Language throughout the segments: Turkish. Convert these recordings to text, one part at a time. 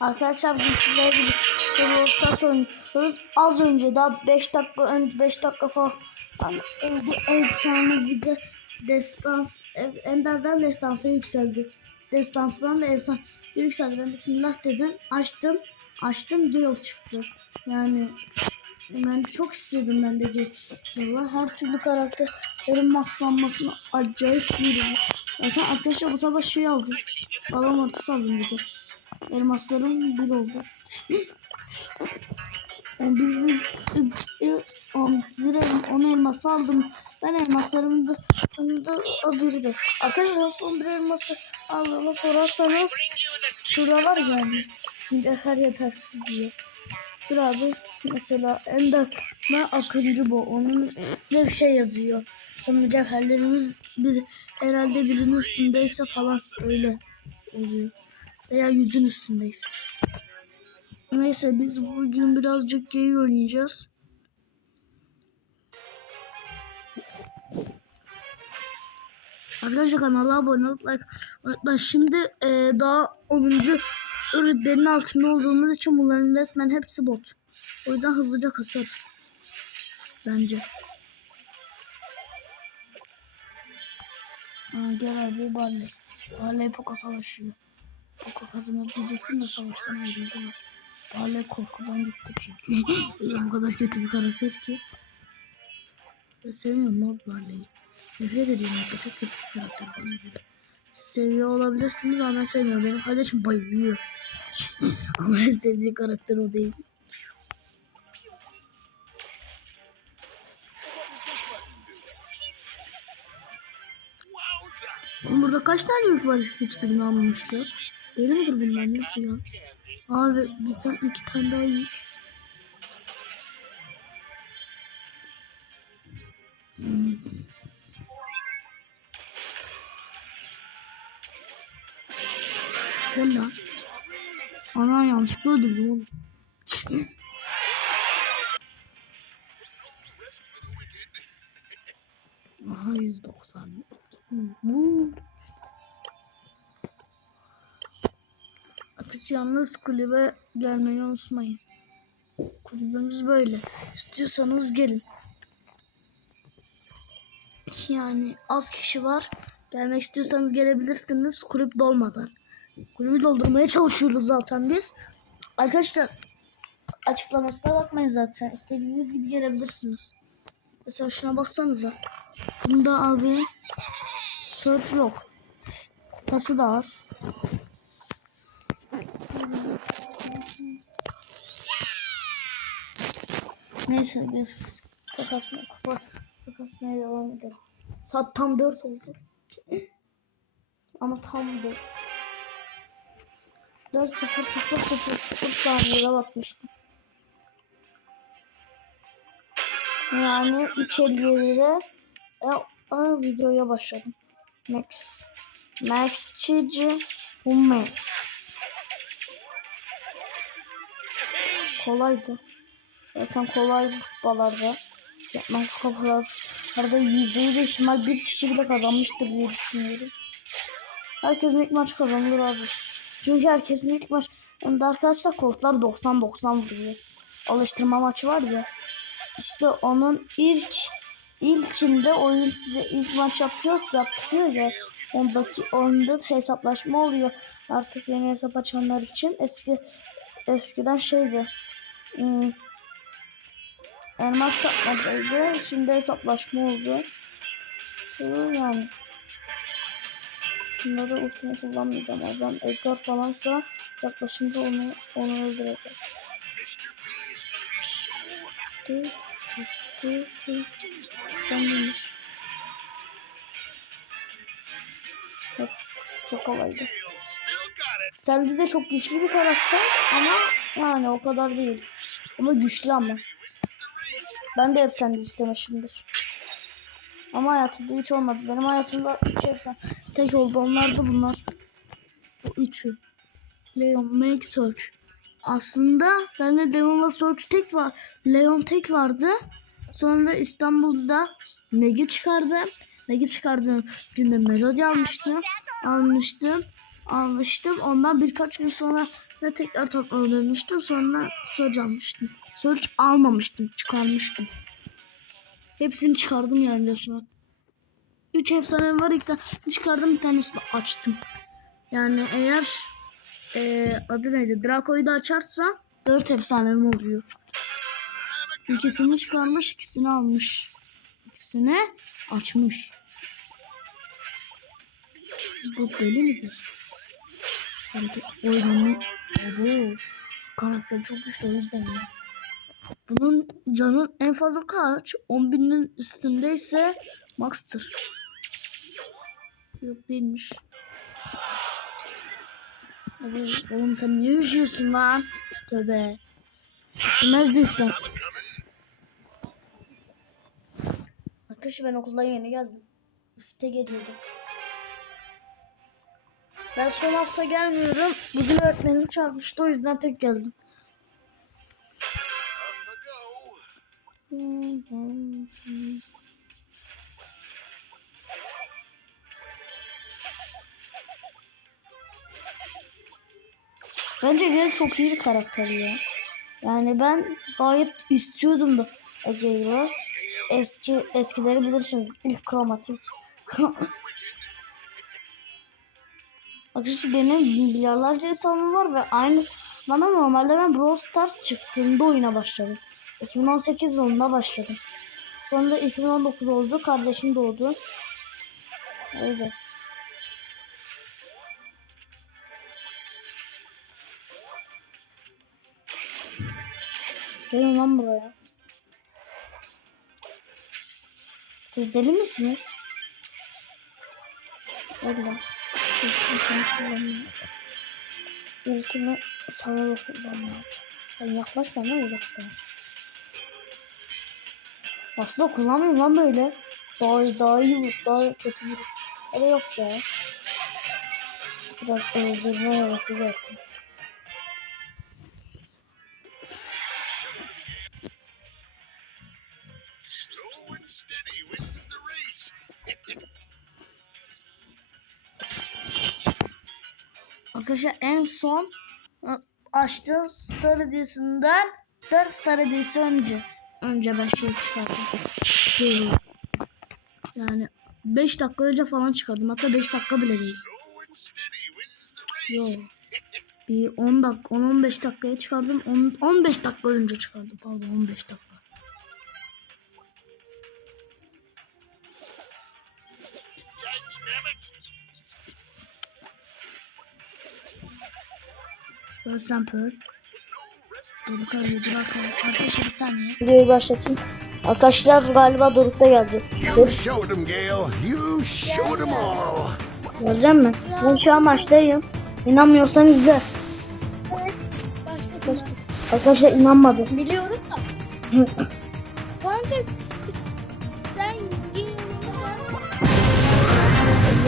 Arkadaşlar biz sizlerle birlikte Stars oynuyoruz. Az önce daha 5 dakika önce 5 dakika falan oldu efsane bir de destans Ender'den destansa yükseldi. Destansdan da efsane yükseldi. Ben bismillah dedim. Açtım. Açtım Gale çıktı. Yani ben çok istiyordum ben de Gale'ı. Her türlü karakterin maxlanmasını acayip istiyorum. Zaten arkadaşlar bu sabah şey aldım. Balon ortası aldım bir de. Elmaslarım bir oldu. Yani bir, bir, bir, on, bir el- on elması aldım. Ben elmaslarımı da, da o biri de. Arkadaşlar nasıl bir elması aldığımı sorarsanız şurada var yani. Mücevher yetersiz diye. Dur abi mesela Ender ne akıncı bu. Onun ne bir şey yazıyor. Mücevherlerimiz bir, herhalde birinin üstündeyse falan öyle oluyor. Veya yüzün üstündeyse. Neyse biz bugün birazcık game oynayacağız. Arkadaşlar kanala abone olup like unutmayın. Şimdi e, daha 10. rütbenin altında olduğumuz için bunların resmen hepsi bot. O yüzden hızlıca kasarız. Bence. Aa, gel abi Barley. Barley Poco savaşıyor. Poco kazanır diyecektim de savaştan ayrıldılar. Barley korkudan gitti çünkü. o kadar kötü bir karakter ki. Ben sevmiyorum abi Barley'i. Nefret ediyorum hatta çok kötü bir karakter bana göre. Seviyor olabilirsiniz ama ben sevmiyorum. Benim kardeşim bayılıyor. ama en sevdiği karakter o değil. Burada kaç tane yük var hiçbirini almamışlar. Deli midir bunlar nedir ya? Abi bir tane iki tane daha yük. Hmm. Gel lan. Ana yanlışlıkla öldürdüm oğlum. Aha 190. Bu. Yalnız kulübe gelmeyi unutmayın. Kulübümüz böyle. İstiyorsanız gelin. Yani az kişi var. Gelmek istiyorsanız gelebilirsiniz kulüp dolmadan. Kulübü doldurmaya çalışıyoruz zaten biz. Arkadaşlar açıklamasına bakmayın zaten. İstediğiniz gibi gelebilirsiniz. Mesela şuna baksanıza. Bunda abi search yok. Kupası da az. Neyse biz kakasına kupa kakasına devam edelim. Saat tam 4 oldu. Ama tam 4. 4 0 0 0 0 saniyede bakmıştım. Yani 3.57'de e, videoya başladım. Max. Max Çici. Bu Max. Kolaydı. Zaten kolay kupalarda. Yapmam kupalarda yüzde yüz ihtimal bir kişi bile kazanmıştır diye düşünüyorum. Herkesin ilk maç kazanılır abi. Çünkü herkesin ilk maç de arkadaşlar koltuklar 90-90 vuruyor. Alıştırma maçı var ya. İşte onun ilk ilkinde oyun size ilk maç yapıyor, yaptırıyor ya. Ondaki onda hesaplaşma oluyor. Artık yeni hesap açanlar için eski eskiden şeydi. Hmm, elmas yapmacaydı. Şimdi hesaplaşma oldu. Yani. Bunları ultimi kullanmayacağım. Yüzden Edgar falansa yaklaşımda onu onu tü. Sen neymiş? Evet, çok kolaydı. Seldi de çok güçlü bir karakter ama yani o kadar değil. Ama güçlü ama. Ben de hep sende istemişimdir. Ama hayatımda hiç olmadı. Benim hayatımda üç efsane tek oldu. Onlar da bunlar. Bu üçü. Leon, Make Search. Aslında bende Leon'la Search tek var. Leon tek vardı. Sonra İstanbul'da Meg'i çıkardım. Meg'i çıkardığım günde Melody almıştım. Almıştım. Almıştım. Ondan birkaç gün sonra Ve tekrar toplama dönmüştüm. Sonra Surge almıştım. Surge almamıştım. Çıkarmıştım. Hepsini çıkardım yani resmen. Üç efsane var. İlk çıkardım. Bir tanesini açtım. Yani eğer eee adı neydi? Draco'yu da açarsa dört efsanem oluyor. İkisini çıkarmış, ikisini almış. İkisini açmış. Bu deli midir? Hareket oyunu. Abo. Karakter çok güçlü o yüzden. Bunun canın en fazla kaç? 10 binin üstündeyse max'tır. Yok değilmiş. Abo, oğlum sen niye üşüyorsun lan? Tövbe. Üşümez değilsen. Arkadaşlar ben okuldan yeni geldim. Üçte geliyordum. Ben son hafta gelmiyorum. Bugün öğretmenim çağırmıştı o yüzden tek geldim. Bence Gale çok iyi bir karakter ya. Yani ben gayet istiyordum da Gale'ı. Eski eskileri bilirsiniz. İlk kromatik. Arkadaşlar benim milyarlarca hesabım var ve aynı bana normalde ben Brawl Stars çıktığında oyuna başladım. 2018 yılında başladım. Sonra 2019 oldu. Kardeşim doğdu. Öyle. Gelin lan buraya. Siz deli misiniz? Öyle. Ultimi kullanmayacağım. Sana da kullanmayacağım. Sen yaklaş bana uzaklaş. Aslında kullanmayayım lan böyle. Daha, daha iyi vur, daha kötü vurur. Öyle yok ya. Biraz öldürme havası gelsin. Slow and. Arkadaşlar en son e, açtığım Star Hediyesi'nden 4 Star Hediyesi önce önce ben şey çıkardım. Yani 5 dakika önce falan çıkardım. Hatta 5 dakika bile değil. Slow and steady wins the race. Yo. Bir 10 dakika 10-15 dakikaya çıkardım. 10, 15 dakika önce çıkardım. Pardon 15 dakika. Ölsem Pearl. Dur bakalım dur bakalım. Arkadaşlar bir saniye. Videoyu başlatayım. Arkadaşlar galiba Doruk da gelecek. All. Geleceğim mi? Ben şu an maçtayım. İnanmıyorsan izle. Evet. Arkadaşlar inanmadı. Biliyorum da. Kanka sen yine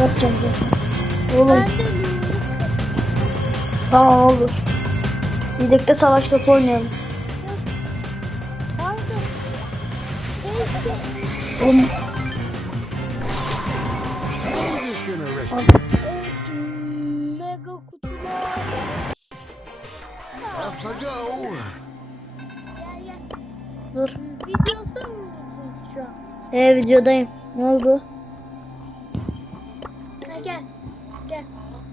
Yapacağım zaten. Oğlum ben de tamam olur. Birlikte savaş topu oynayalım. Oğlum mega kutular. Dur. Videosu musun şu an? Ee videodayım. Ne oldu? Ha, gel. Gel.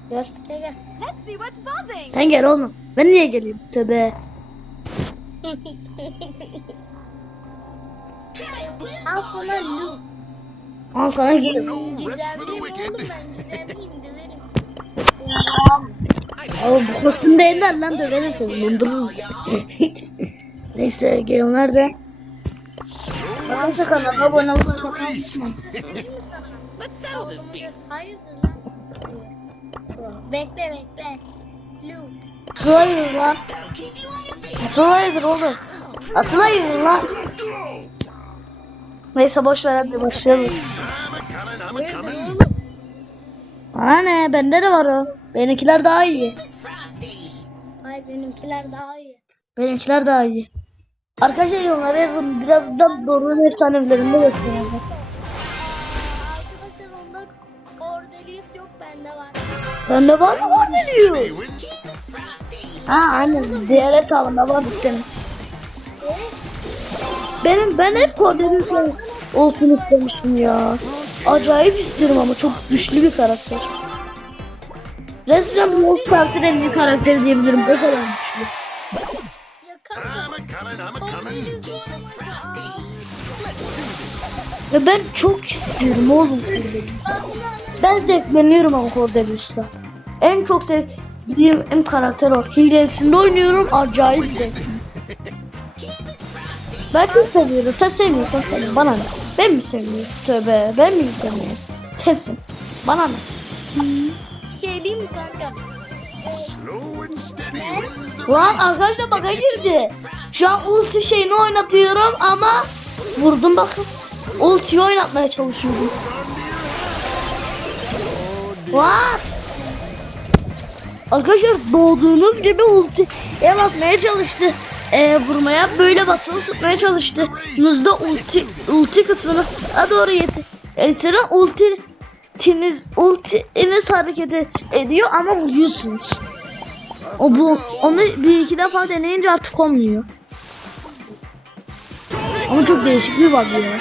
Gel. Sen gel oğlum. Ben niye geleyim? Tövbe. Al sana Luke. Al sana gel. Oğlum bu kostüm değiller lan döverim seni. Dondurur Neyse gel nerede? Arkadaşlar kanalıma abone. Let's settle this beef. Hayırdır lan? Bekle bekle. Luke. Asıl hayır lan. Asıl hayırdır oğlum. Asıl hayırdır lan. Neyse boş ver hadi başlayalım. Bana ne bende de var o. Benimkiler daha iyi. Ay benimkiler daha iyi. Benimkiler daha iyi. Arkadaşlar yorumlara yazın. Birazdan doğru efsanelerinde göstereceğim. Bende var. Mı var ne diyor? Win. Ha aynen. Diğer hesabında var senin. Benim ben hep Cordelis olsun istemiştim ya. Acayip istiyorum ama çok güçlü bir karakter. Resmen bu Wolf Stars'ın en iyi karakteri diyebilirim. O kadar güçlü. Ya ben çok istiyorum oğlum. Ben zevkleniyorum ama Cordelius'ta. En çok sevdiğim en karakter o. Hilesinde oynuyorum acayip zevkli. Ben çok seviyorum. Sen sevmiyorsan sevme. Bana ne? Ben mi sevmiyorum? Tövbe. Ben mi sevmiyorum? Sensin. Bana ne? Şey diyeyim mi kanka? Lan arkadaşlar baka girdi. Şu an ulti şeyini oynatıyorum ama vurdum bakın. Ultiyi oynatmaya çalışıyorum. What? Arkadaşlar doğduğunuz gibi ulti el atmaya çalıştı. Ee, vurmaya böyle basılı tutmaya çalıştı. Hızda ulti ulti kısmını a doğru yeti. Elitine ulti tiniz ultiniz hareket ediyor ama vuruyorsunuz. O bu onu bir iki defa deneyince artık olmuyor. Ama çok değişik bir bug ya.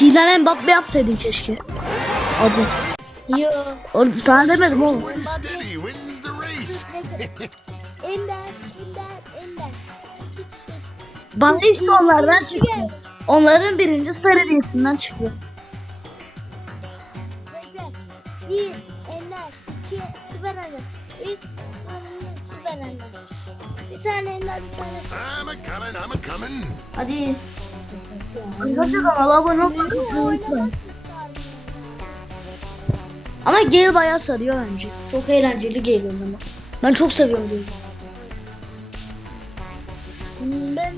Hilen Mbappe yapsaydın keşke. Hadi. Yo. Orada sana demedim oğlum. Ender, Ender, Ender. Bana işte onlardan çıktı. Onların birinci serisinden çıktı. Bekle. Bir, Ender. iki Süper Ender. Üç, Süper Ender. Bir tane Ender, bir tane. I'm a coming, I'm a coming. Hadi. Arkadaşlar kanala abone olmayı unutmayın. Ama Gale bayağı sarıyor bence. Çok eğlenceli Gale oynamak. Ben çok seviyorum Gale'i. Ben...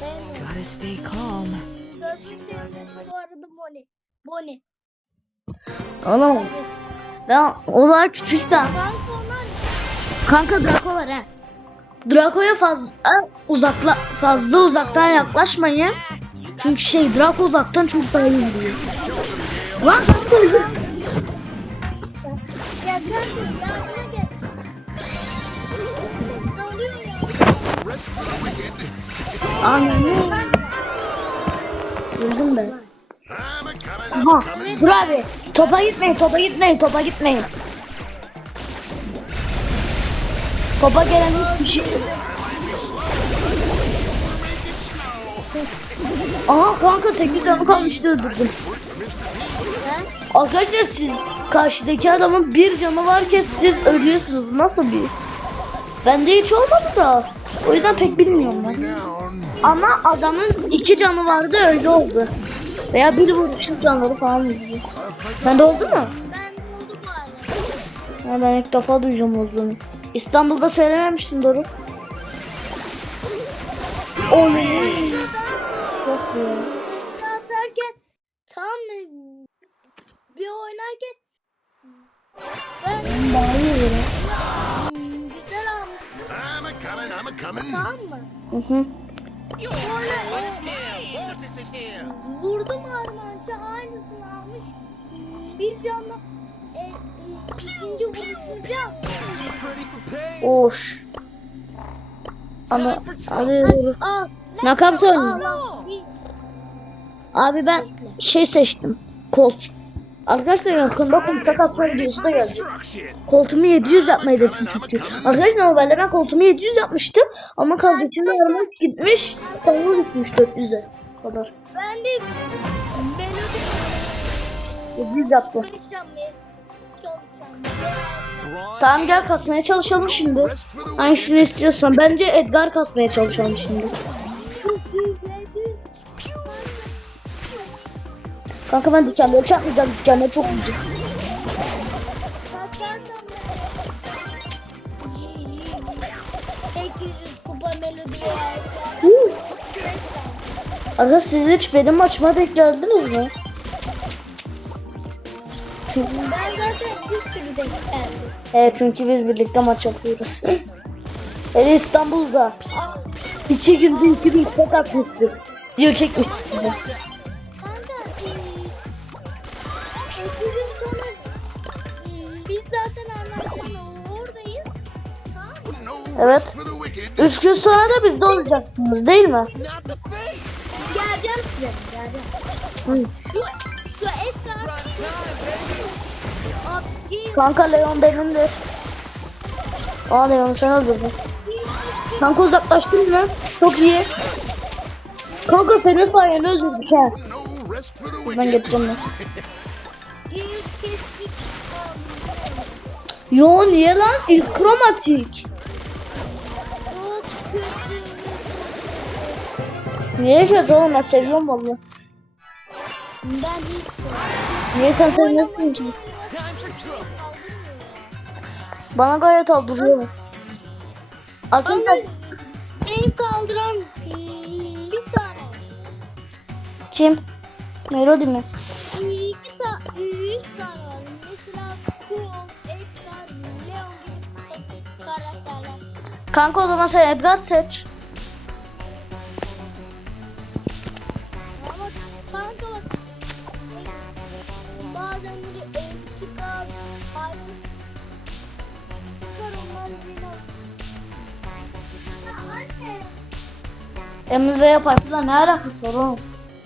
Ben... Gotta stay calm. Dördüncü bu arada Bonnie. Bonnie. Oğlum ben o daha küçük de. Kanka onlar Kanka Draco var ha. Draco'ya fazla uzakla fazla uzaktan yaklaşmayın. Çünkü şey Draco uzaktan çok daha iyi vuruyor. Lan Ya kanka yardıma gel. Ananı. Öldüm ben. Aha dur abi. Topa gitmeyin topa gitmeyin topa gitmeyin. Topa gelen hiçbir şey Aha kanka 8 canı kalmıştı öldürdüm. Arkadaşlar siz karşıdaki adamın bir canı varken siz ölüyorsunuz. Nasıl bir his? Bende hiç olmadı da. O yüzden pek bilmiyorum ben. Ama adamın iki canı vardı öyle oldu. Veya bir vuruşun canları falan oldu. Sende oldu mu? Ben oldu bu arada. Ben ilk defa duyacağım olduğunu. İstanbul'da söylememiştin doğru. Oy. Yok ya. atarken tam mı bir oynarken olur. hmm, güzel almış vurdum harmanca aynısını almış. Bir canla e, e, Oş. Ama hadi al. Nakap. Bir- Abi ben şey seçtim. Colt. Arkadaşlar yakında koltuğa kasma videosu da gelecek. Koltuğumu 700 yapmayı hedefim çünkü. Arkadaşlar normalde ben koltuğumu 700 yapmıştım. Ama arama hiç gitmiş. Sonra gitmiş 400'e kadar. Ben de melodi 700 yaptım. çalışacağım. Çalışacağım. Tamam gel kasmaya çalışalım şimdi. Hangisini istiyorsan. Bence Edgar kasmaya çalışalım şimdi. Kanka ben dikenleri çarpmayacağım. Dikenleri çok güzel. 800 kupa melodi var. Arkadaşlar siz hiç benim maçıma denk geldiniz mi? Ben zaten bir sürü denk geldim. Evet çünkü biz birlikte maç yapıyoruz. Hele İstanbul'da. İki günde iki bin tek atmıştık. Video çekmiştik. Evet. Üç gün sonra da bizde olacaksınız değil mi? Geleceğim size. Geleceğim. Hı. Şu, şu Edgar. Abi. Kanka Leon benimdir. Aa Leon sen öldürdün. Kanka uzaklaştın mı? Çok iyi. Kanka senin sayende öldürdük ha. Ben getireceğim ben. Yo niye lan? İlk kromatik. Niye kötü oğlum ben seviyorum valla. Ben Niye sen sevmiyorsun ki? Bana gayet aldırıyor. Arkadaşlar beni kaldıran bir tane. kim? Melody mi? İki tane, üç tane var. Mesela Cool, Edgar, Leon gibi karakterler. Kanka o zaman sen Edgar seç. Emizle Piper'la ne alakası var oğlum?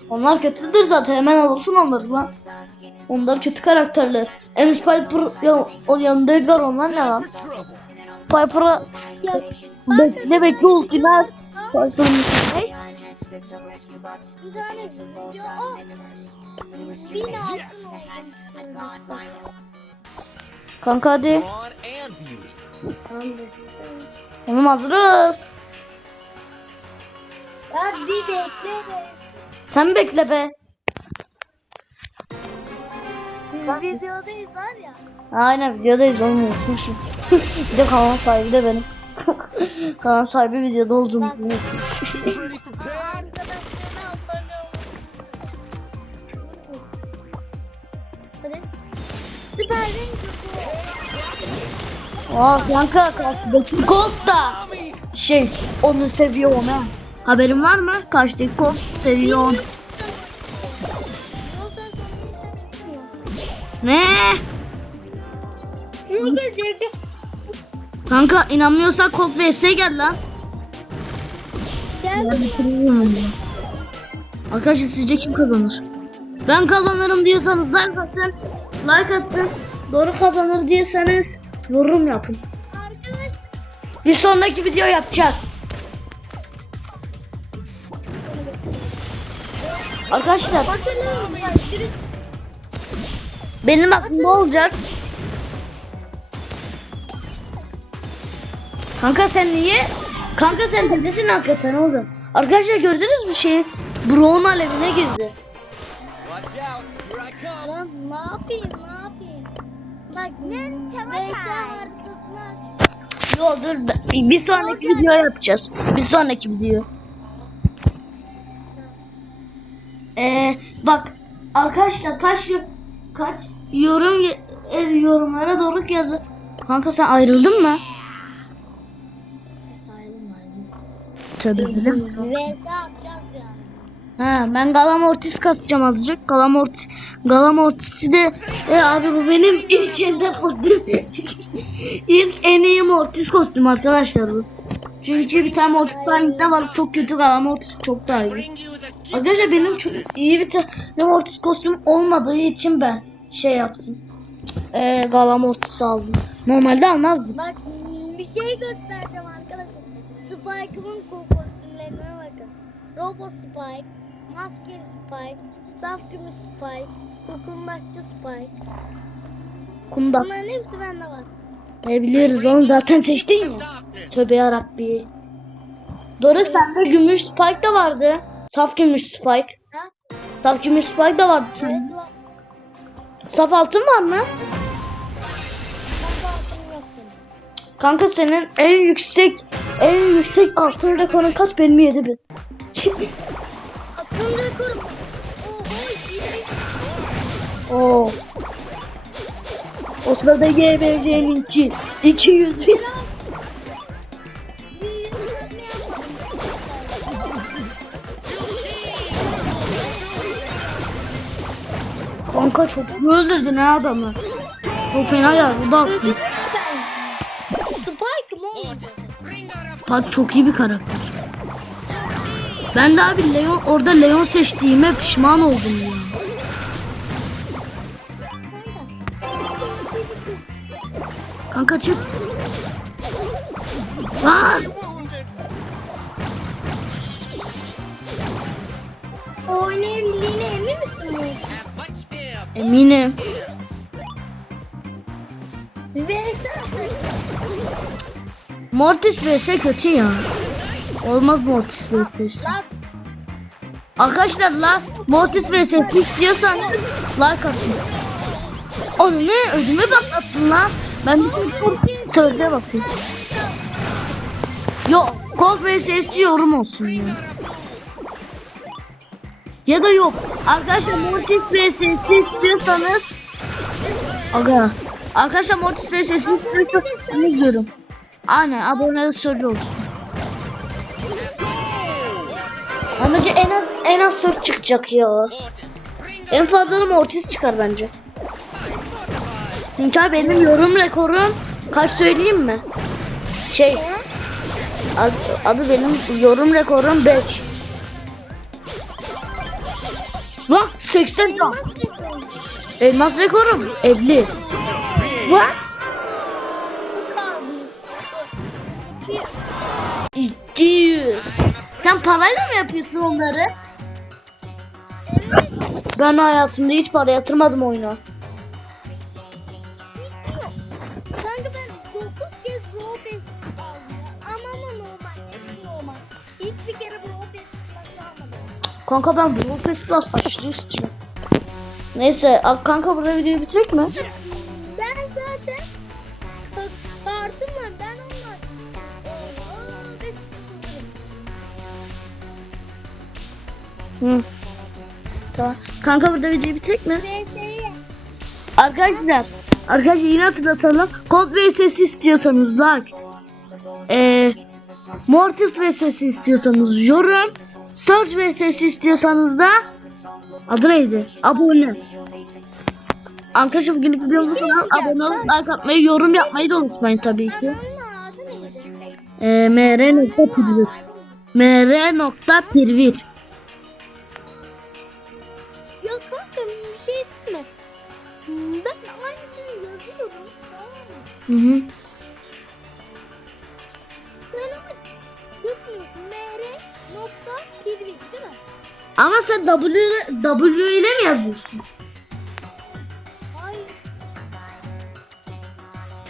Onlar kötüdür zaten hemen alırsın onları lan. Onlar kötü karakterler. Emiz Piper ya, o yanında Edgar onlar ne lan? Piper'a Ya bekle bekle ultiler. Piper'ın ne? bir tane video o. Ya bir bekle be. Sen bekle be. Videodayız var ya. Aynen videodayız oğlum unutmuşum. bir de kanal sahibi de benim. kanal sahibi videoda olduğunu unutmuş. Ready for bed? Arkadaşlarına abone olun. Hadi. Süper renk Aa kanka karşıdaki Colt da şey onu seviyorum ha. Haberin var mı? Karşıdaki Colt seviyor. Ne? Kanka inanmıyorsan Colt vs gel lan. Gel. Arkadaşlar sizce kim kazanır? Ben kazanırım diyorsanız like atın. Like atın. Doğru kazanır diyorsanız yorum yapın. Bir sonraki video yapacağız. Arkadaşlar benim aklımda olacak. Kanka sen niye? Kanka sen neredesin hakikaten oğlum? Arkadaşlar gördünüz mü şey? Brown alevine girdi. Lan ne yapayım ne yapayım? Bak. Yo dur bir sonraki video yapacağız. Bir sonraki video. Ee, bak arkadaşlar kaç kaç yorum yorumlara doğru yazın. Kanka sen ayrıldın mı? Tabii atacağız yani. Ha, ben Galamortis kasacağım azıcık. Galamortis, Galamortis'i de e, abi bu benim ilk elde kostüm. ilk en iyi Mortis kostüm arkadaşlar bu. Çünkü bir tane Mortis var var çok kötü Galamortis çok daha iyi. Arkadaşlar benim çok iyi bir tane Mortis kostüm olmadığı için ben şey yaptım. Eee Galamortis aldım. Normalde almazdım. Bak bir şey göstereceğim arkadaşlar. Spike'ımın ko- kostümlerine bakın. Robo Spike, Maske Spike, Saf Gümüş Spike, Kokundakçı Spike. Kunda. Bunların hepsi bende var. Ne biliyoruz oğlum zaten seçtin ya. Tövbe yarabbi. Doruk sende gümüş spike de vardı. Saf gümüş spike. Ha? Saf gümüş spike de vardı senin. Evet. Saf altın var mı? Kanka senin en yüksek en yüksek altın rekorun kaç benim 7000. Altın rekorum. O sırada YBC'nin için 200 bin. Kanka çok öldürdün ha adamı. Çok fena ya bu da attı. Spike mı çok iyi bir karakter. Ben de abi Leon orada Leon seçtiğime pişman oldum ya. Kanka çık. Lan! Oynayabildiğine emin misin? Eminim. VS Mortis vs kötü ya. Olmaz Mortis vs. Arkadaşlar la Mortis vs istiyorsanız like atın. Onu ne ödümü patlattın lan. Ben bir sözde bakayım. Yok Cold vs yorum olsun ya. Ya da yok. Arkadaşlar Mortis vs istiyorsanız Aga. Arkadaşlar Mortis vs istiyorsanız yorum. Aynen abonelik soru olsun. Bence en az en az soru çıkacak ya. En fazla da Mortis çıkar bence. Çünkü abi benim yorum rekorum kaç söyleyeyim mi? Şey abi, abi benim yorum rekorum 5. Lan 80 lan. Elmas rekorum 50. What? bu kaldı. 200. Sen parayla mı yapıyorsun onları? Ben hayatımda hiç para yatırmadım oyuna. Hiçbir kere Brawl Pass almadım. Kanka ben Brawl Pass Plus aşırı istiyorum. Neyse a- kanka burada videoyu bitirek mi? Ben zaten ka- kartım var. Ben onunla. Hı. Tamam. Kanka burada videoyu bitirek mi? Arkadaşlar. Arkadaşlar yine hatırlatalım. Cold VSS istiyorsanız like. Mortis VSS istiyorsanız yorum. Search VSS istiyorsanız da adı neydi? Abone. Arkadaşlar bugünlük videomuz kadar. Abone olup like atmayı, yorum yapmayı da unutmayın tabii ki. Ee, mr.pirvir mr.pirvir Ya kanka bir şey mi? Ben aynısını yazıyorum. Hı hı. Ama sen W, W ile mi yazıyorsun?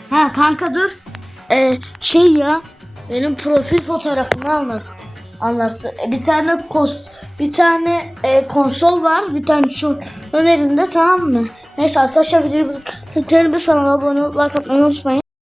Ha kanka dur. Ee, şey ya benim profil fotoğrafımı anlarsın. Anlarsın. E, bir tane kos bir tane e, konsol var. Bir tane şu önlerinde tamam mı? Neyse arkadaşlar videoyu bitirelim. Kanala abone olup like unutmayın.